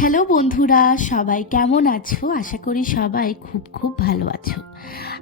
Hello বন্ধুরা, সবাই কেমন আছো? আশা করি সবাই খুব খুব ভালো আছো।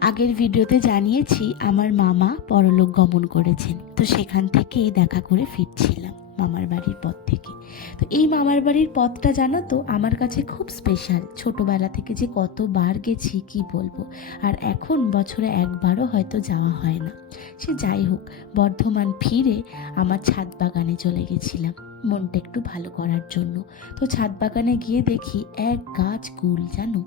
আগের ভিডিওতে জানিয়েছি আমার মামা পরলোক গমন করেছেন, তো সেখান থেকেই দেখা করে ফিরছিলাম মামার বাড়ির পথ থেকে। তো এই মামার বাড়ির পথটা জানো তো আমার কাছে খুব স্পেশাল। ছোটোবেলা থেকে যে কতবার গেছি কি বলবো, আর এখন বছরে একবারও হয়তো যাওয়া হয় না। সে যাই হোক, বর্ধমান ফিরে আমার ছাদ বাগানে চলে গেছিলাম মনটা একটু ভালো করার জন্য। তো ছাদ বাগানে গিয়ে দেখি এক গাছ কুল, জানো,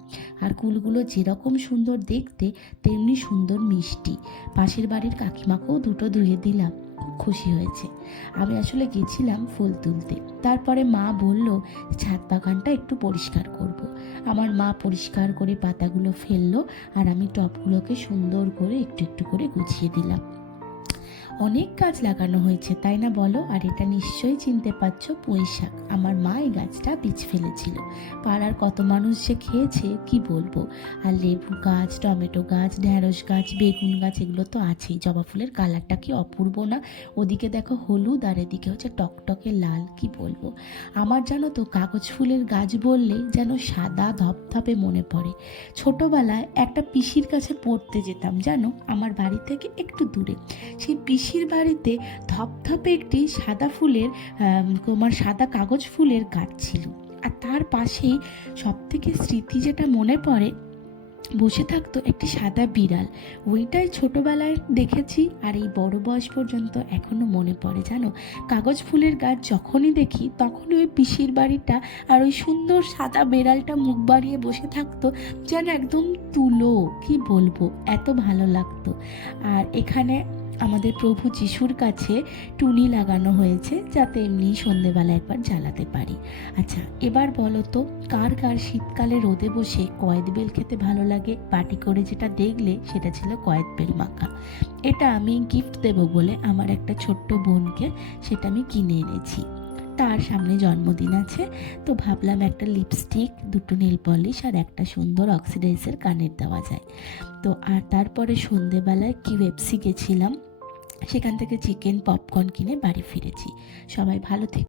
আর কুলগুলো যেরকম সুন্দর দেখতে তেমনি সুন্দর মিষ্টি। পাশের বাড়ির কাকিমাকেও দুটো ধুয়ে দিলাম, খুব খুশি হয়েছে। আমি আসলে গেছিলাম ফুল তুলতে, তারপরে মা বলল ছাদ বাগানটা একটু পরিষ্কার করব। আমার মা পরিষ্কার করে পাতাগুলো ফেললো, আর আমি টবগুলোকে সুন্দর করে একটু একটু করে গুছিয়ে দিলাম। অনেক গাছ লাগানো হয়েছে, তাই না বলো? আর এটা নিশ্চয়ই চিনতে পারছো, পুঁই শাক। আমার মা এই গাছটা বীজ ফেলেছিল। পাড়ার কত মানুষ যে খেয়েছে কি বলবো। আর লেবু গাছ, টমেটো গাছ, ঢ্যাঁড়স গাছ, বেগুন গাছ, এগুলো তো আছেই। জবা ফুলের কালারটা কি অপূর্ব না? ওদিকে দেখো হলুদ, আর এদিকে হচ্ছে টকটকে লাল, কি বলবো। আমার জানো তো কাগজ ফুলের গাছ বললে যেন সাদা ধপধপে মনে পড়ে। ছোটবেলায় একটা পিসির কাছে পড়তে যেতাম, জানো, আমার বাড়ি থেকে একটু দূরে। সেই পিসির বাড়িতে ধপধপে একটি সাদা ফুলের তোমার সাদা কাগজ ফুলের গাছ ছিল। আর তার পাশেই সব থেকে স্মৃতি যেটা মনে পড়ে, বসে থাকতো একটি সাদা বিড়াল। ওইটাই ছোটবেলায় দেখেছি, আর এই বড় বয়স পর্যন্ত এখনো মনে পড়ে, জানো। কাগজ ফুলের গাছ যখনই দেখি তখনই ওই পিসির বাড়িটা আর ওই সুন্দর সাদা বেড়ালটা মুখ বাড়িয়ে বসে থাকতো, যেন একদম তুলো, কি বলবো, এত ভালো লাগতো। আর এখানে আমাদের প্রভু যিশুর কাছে টুনি লাগানো হয়েছে, যাতে এমনি সন্ধেবেলা একবার জ্বালাতে পারি। আচ্ছা, এবার বলো তো, কার কার শীতকালে রোদে বসে কয়েদ বেল খেতে ভালো লাগে? বাটি করে যেটা দেখলে সেটা ছিল কয়েদ বেল মাখা। এটা আমি গিফট দেব বলে আমার একটা ছোট্ট বোনকে সেটা আমি কিনে এনেছি। তার সামনে জন্মদিন আছে, তো ভাবলাম একটা লিপস্টিক, দুটো নেল পলিশ আর একটা সুন্দর অক্সিডাইজের কানের দেওয়া যায়। তো আর তারপরে সন্ধেবেলায় কিউএফসি গেছিলাম, সেখান থেকে চিকেন পপকর্ন কিনে বাড়ি ফিরেছি। সবাই ভালো থেকে